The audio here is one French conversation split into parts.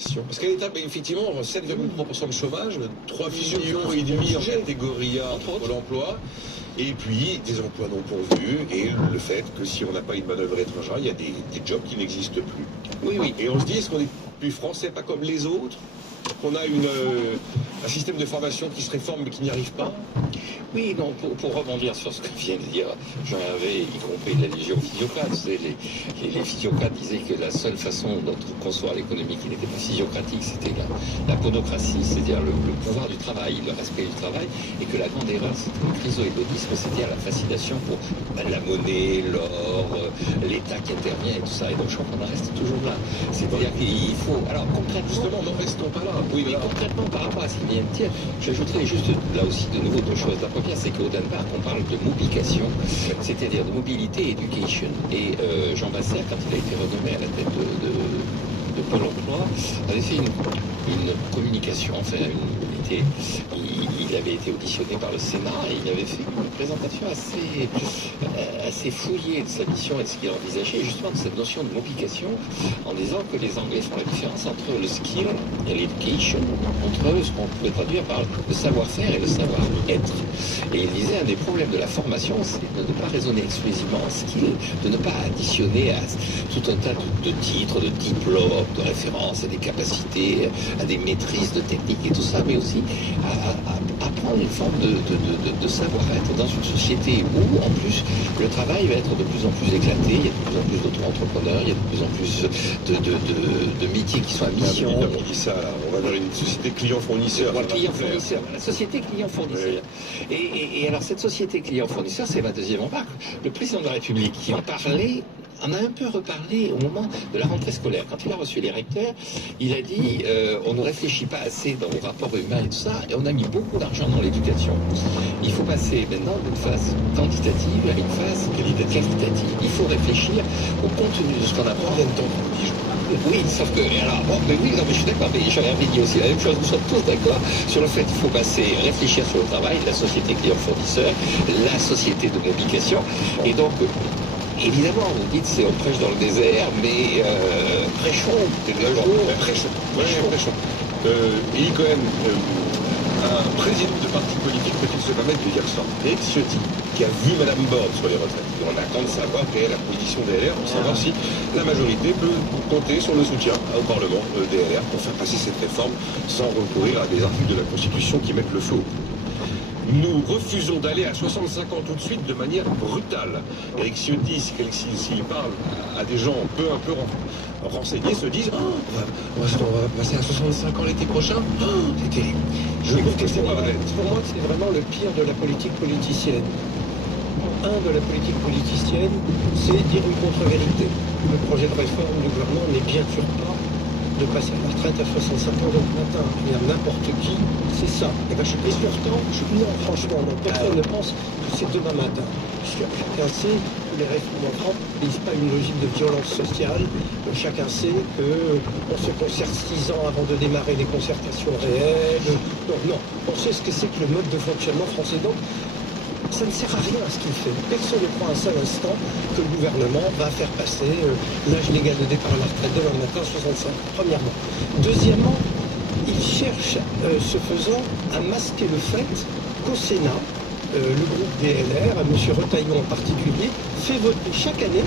question. Parce qu'elle est effectivement 7,3% de chômage, 3,5 millions en catégorie A pour l'emploi, et puis des emplois non pourvus, et le fait que si on n'a pas une manœuvre étrangère, il y a des jobs qui n'existent plus. Oui. Et on se dit, est-ce qu'on est plus français, pas comme les autres? Qu'on a un système de formation qui se réforme mais qui n'y arrive pas? Oui, non, pour rebondir sur ce que vient de dire Jean-Hervé, y compris la Légion physiocrate, les physiocrates disaient que la seule façon de concevoir l'économie qui n'était pas physiocratique, c'était la podocratie, c'est-à-dire le pouvoir du travail, le respect du travail, et que la grande erreur, c'était le chrysohédonisme, c'est-à-dire la fascination pour la monnaie, l'or, l'État qui intervient et tout ça. Et donc je crois qu'on en reste toujours là. C'est-à-dire qu'il faut... Alors concrètement... Justement, n'en restons pas là. Oui, mais concrètement, par rapport à ce qui vient de dire, j'ajouterais juste là aussi de nouveau deux choses. La première, c'est qu'au Danemark, on parle de mobication, c'est-à-dire de mobilité education. Et Jean Basser, quand il a été renommé à la tête de Pôle emploi, avait fait une communication, enfin, il avait été auditionné par le Sénat et il avait fait une présentation assez fouillée de sa mission et de ce qu'il envisageait, justement de cette notion de mobication, en disant que les Anglais font la différence entre le skill et l'education, entre ce qu'on pourrait traduire par le savoir-faire et le savoir-être. Et il disait, un des problèmes de la formation, c'est de ne pas raisonner exclusivement en skill, de ne pas additionner à tout un tas de titres, de diplômes, de références, à des capacités, à des maîtrises de technique et tout ça, mais aussi à prendre une forme de savoir-être dans une société où, en plus, le travail va être de plus en plus éclaté, il y a de plus en plus d'auto-entrepreneurs, il y a de plus en plus de métiers qui sont à mission. On dit ça, on va vers une société client-fournisseur. Client-fournisseur, la société client-fournisseur. Oui. Et alors, cette société client-fournisseur, c'est ma deuxième remarque. Le président de la République qui en parlait, on a un peu reparlé au moment de la rentrée scolaire. Quand il a reçu les recteurs, il a dit on ne réfléchit pas assez dans le rapport humain et tout ça, et on a mis beaucoup d'argent dans l'éducation. Il faut passer maintenant d'une phase quantitative à une phase qualitative. Il faut réfléchir au contenu de ce qu'on apprend. Oui, sauf que, alors, bon, mais oui, non, mais je suis d'accord, mais Jean-Hervé dit aussi la même chose, nous sommes tous d'accord sur le fait qu'il faut réfléchir sur le travail, la société client-fournisseur, la société de mobilisation, et donc, évidemment, vous dites on prêche dans le désert, mais prêchons. Prêchons. Il y a quand même un président de parti politique, peut-il se permettre de dire ça, Éric Ciotti, qui a vu Madame Borne sur les retraites. On attend de savoir quelle est la position des LR, pour savoir si la majorité peut compter sur le soutien au Parlement des LR pour faire passer cette réforme sans recourir à des articles de la Constitution qui mettent le feu. Nous refusons d'aller à 65 ans tout de suite de manière brutale. Éric Ciotti, s'il parle à des gens peu renseignés, se disent on va passer à 65 ans l'été prochain. C'est terrible. Je trouve que c'est pas vrai. Pour moi, c'est vraiment le pire de la politique politicienne. De la politique politicienne, c'est dire une contre-vérité. Le projet de réforme du gouvernement n'est bien sûr pas de passer à la retraite à 65 ans donc matin. Il y a n'importe qui, c'est ça. Et pourtant, non, franchement, personne ne pense que c'est demain matin. Chacun sait que les réformes en France n'utilisent pas une logique de violence sociale. Chacun sait qu'on se concerte 6 ans avant de démarrer les concertations réelles. Donc non, on sait ce que c'est que le mode de fonctionnement français. Donc, ça ne sert à rien ce qu'il fait. Personne ne croit un seul instant que le gouvernement va faire passer l'âge légal de départ à la retraite demain matin à 65, premièrement. Deuxièmement, il cherche, ce faisant, à masquer le fait qu'au Sénat, le groupe des LR, M. Retailleau en particulier, fait voter chaque année,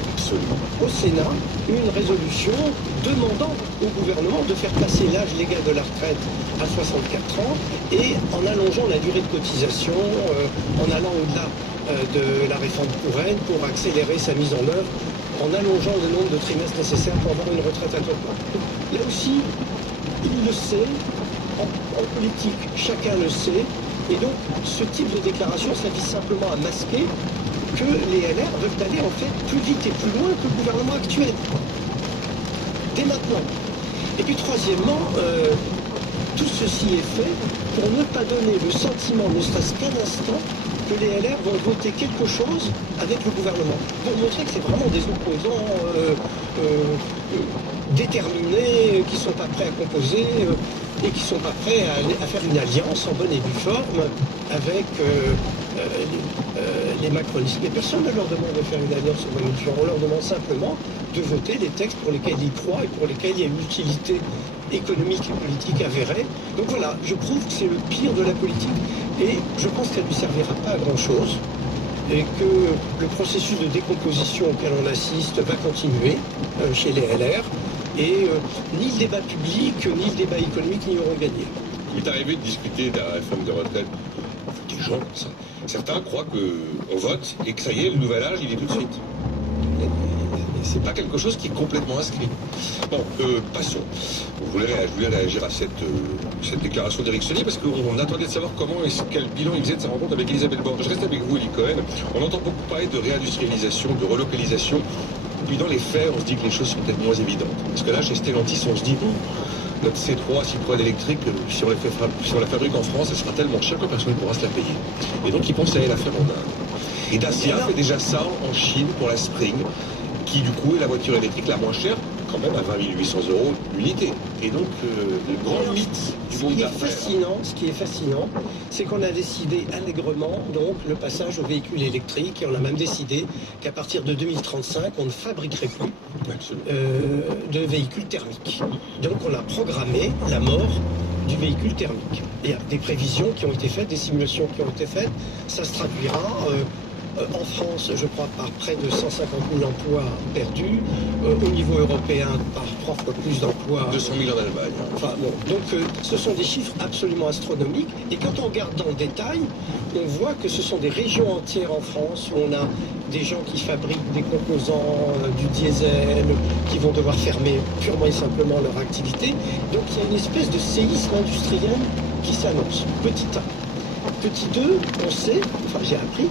au Sénat, une résolution demandant au gouvernement de faire passer l'âge légal de la retraite à 64 ans et en allongeant la durée de cotisation, en allant au-delà de la réforme Touraine pour accélérer sa mise en œuvre, en allongeant le nombre de trimestres nécessaires pour avoir une retraite à temps plein. Là aussi, il le sait, en politique, chacun le sait, et donc ce type de déclaration, ça vise simplement à masquer que les LR veulent aller en fait plus vite et plus loin que le gouvernement actuel. Dès maintenant. Et puis troisièmement, tout ceci est fait pour ne pas donner le sentiment, ne serait-ce qu'un instant, que les LR vont voter quelque chose avec le gouvernement. Pour montrer que c'est vraiment des opposants déterminés, qui ne sont pas prêts à composer et qui ne sont pas prêts à faire une alliance en bonne et due forme avec les macronistes. Mais personne ne leur demande de faire une alliance en bonne et due forme. On leur demande simplement de voter les textes pour lesquels ils croient et pour lesquels il y a une utilité économique et politique avérée. Donc voilà, je trouve que c'est le pire de la politique et je pense qu'elle ne lui servira pas à grand-chose et que le processus de décomposition auquel on assiste va continuer chez les LR et ni le débat public, ni le débat économique n'y auront gagné. Il est arrivé de discuter de la réforme de retraite. Des gens comme ça. Certains croient qu'on vote et que ça y est, le nouvel âge, il est tout de suite. C'est pas quelque chose qui est complètement inscrit. Bon, passons. Je voulais réagir à cette déclaration d'Éric Saulnier parce qu'on attendait de savoir quel bilan il faisait de sa rencontre avec Elisabeth Borne. Je reste avec vous, Elie Cohen. On entend beaucoup parler de réindustrialisation, de relocalisation. Puis dans les faits, on se dit que les choses sont peut-être moins évidentes. Parce que là, chez Stellantis, on se dit, notre C3 Citroën électrique, si on la fabrique en France, elle sera tellement chère que personne ne pourra se la payer. Et donc, ils pensent à aller la faire en Inde. Et Dacia fait déjà ça en Chine pour la Spring, qui du coup est la voiture électrique la moins chère, quand même à 20 800 € l'unité. Et donc, le grand mythe du monde d'affaires. Ce qui est fascinant, c'est qu'on a décidé allègrement donc le passage aux véhicules électriques et on a même décidé qu'à partir de 2035, on ne fabriquerait plus de véhicules thermiques. Donc on a programmé la mort du véhicule thermique. Il y a des prévisions qui ont été faites, des simulations qui ont été faites. Ça se traduira en France, je crois, par près de 150 000 emplois perdus. Au niveau européen, par 3 fois plus d'emplois. 200 000 en Allemagne. Enfin, bon. Donc, ce sont des chiffres absolument astronomiques. Et quand on regarde dans le détail, on voit que ce sont des régions entières en France où on a des gens qui fabriquent des composants, du diesel, qui vont devoir fermer purement et simplement leur activité. Donc, il y a une espèce de séisme industriel qui s'annonce. Petit 1. Petit 2, on sait, enfin j'ai appris,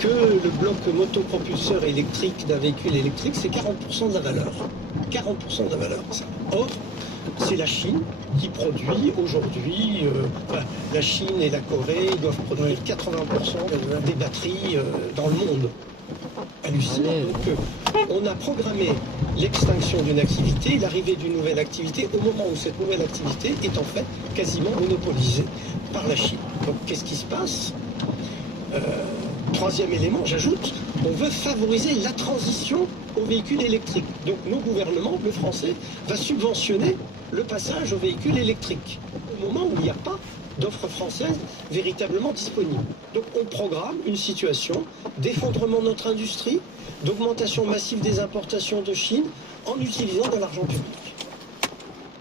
que le bloc motopropulseur électrique d'un véhicule électrique, c'est 40% de la valeur. 40% de la valeur. Or, c'est la Chine qui produit aujourd'hui, la Chine et la Corée doivent produire 80% des batteries dans le monde. Hallucinant. Donc, on a programmé l'extinction d'une activité, l'arrivée d'une nouvelle activité, au moment où cette nouvelle activité est en fait quasiment monopolisée par la Chine. Donc, qu'est-ce qui se passe ? Troisième élément, j'ajoute, on veut favoriser la transition aux véhicules électriques. Donc nos gouvernements, le français, va subventionner le passage aux véhicules électriques au moment où il n'y a pas d'offres françaises véritablement disponibles. Donc on programme une situation d'effondrement de notre industrie, d'augmentation massive des importations de Chine en utilisant de l'argent public.